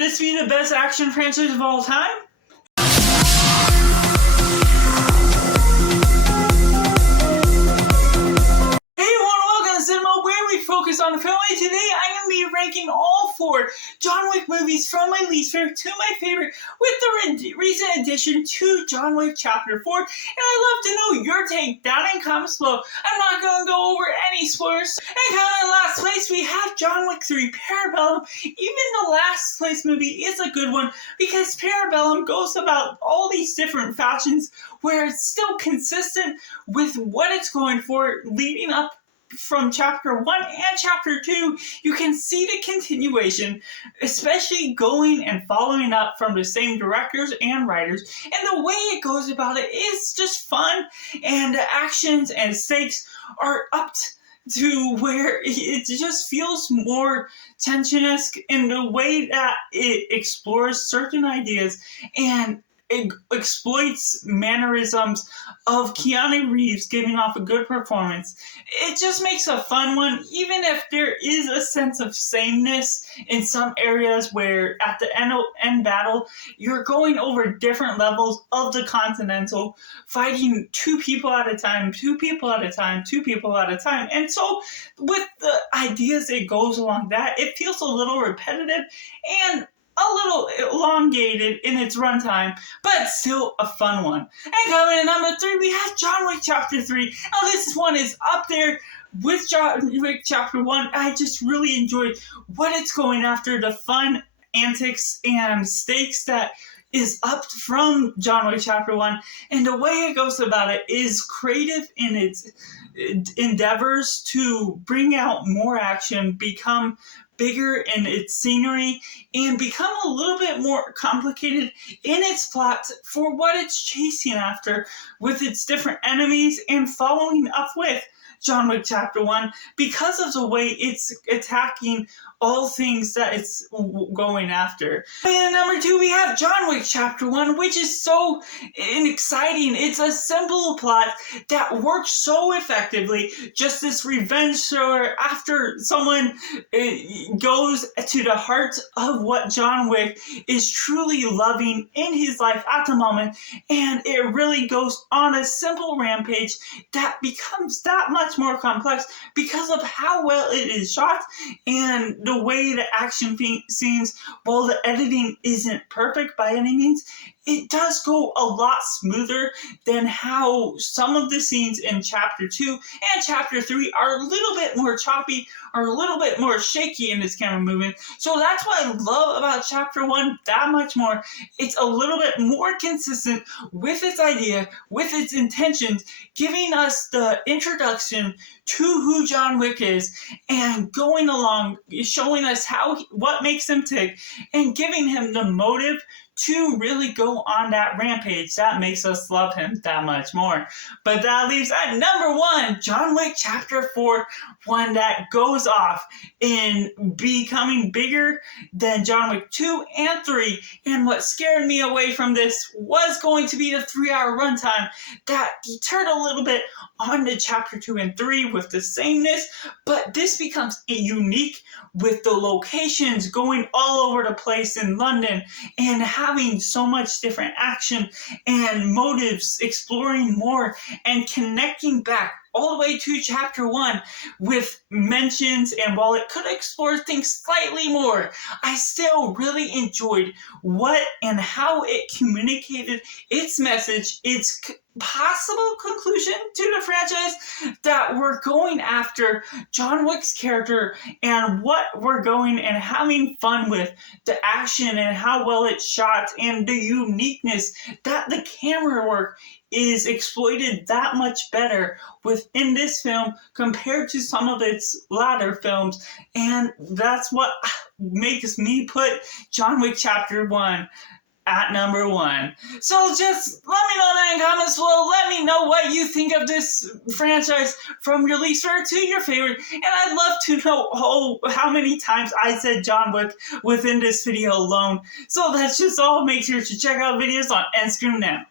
this be the best action franchise of all time? Focus on the film, and today I'm going to be ranking all 4 John Wick movies from my least favorite to my favorite with the recent addition to John Wick Chapter 4, and I'd love to know your take down in comments below. I'm not going to go over any spoilers. And coming in last place, we have John Wick 3 Parabellum. Even the last place movie is a good one because Parabellum goes about all these different fashions where it's still consistent with what it's going for leading up from Chapter 1 and Chapter 2. You can see the continuation, especially going and following up from the same directors and writers, and the way it goes about it is just fun, and the actions and stakes are up to where it just feels more tension-esque in the way that it explores certain ideas and it exploits mannerisms of Keanu Reeves giving off a good performance. It just makes a fun one, even if there is a sense of sameness in some areas where at the end battle, you're going over different levels of the Continental, fighting 2 people at a time, 2 people at a time, 2 people at a time. And so with the ideas it goes along that, it feels a little repetitive and a little elongated in its runtime, but still a fun one. And coming in number 3, we have John Wick Chapter 3. Now this one is up there with John Wick Chapter 1. I just really enjoyed what it's going after, the fun antics and stakes that is up from John Wick Chapter 1, and the way it goes about it is creative in its endeavors to bring out more action, become bigger in its scenery, and become a little bit more complicated in its plot for what it's chasing after with its different enemies, and following up with John Wick Chapter 1 because of the way it's attacking all things that it's going after. And number 2, we have John Wick Chapter 1, which is so exciting. It's a simple plot that works so effectively. Just this revenge story after someone goes to the heart of what John Wick is truly loving in his life at the moment, and it really goes on a simple rampage that becomes that much more complex because of how well it is shot and the way the action scenes, while the editing isn't perfect by any means, it does go a lot smoother than how some of the scenes in Chapter 2 and Chapter 3 are a little bit more choppy, or a little bit more shaky in its camera movement. So that's what I love about Chapter 1 that much more. It's a little bit more consistent with its idea, with its intentions, giving us the introduction to who John Wick is, and going along, showing us what makes him tick, and giving him the motive to really go on that rampage that makes us love him that much more. But that leaves at number 1, John Wick Chapter 4, one that goes off in becoming bigger than John Wick 2 and 3. And what scared me away from this was going to be the 3-hour runtime that deterred a little bit on to Chapter 2 and 3 with the sameness, but this becomes unique with the locations going all over the place in London and having so much different action and motives, exploring more and connecting back all the way to Chapter 1 with mentions, and while it could explore things slightly more, I still really enjoyed what and how it communicated its message, its possible conclusion to the franchise, that we're going after John Wick's character and what we're going and having fun with the action and how well it's shot and the uniqueness that the camera work is exploited that much better within this film compared to some of its latter films, and that's what makes me put John Wick Chapter 1 at number 1. So just let me know down in the comments below. Let me know what you think of this franchise from your least favorite to your favorite. And I'd love to know how many times I said John Wick within this video alone. So that's just all. Make sure to check out videos on Instagram now.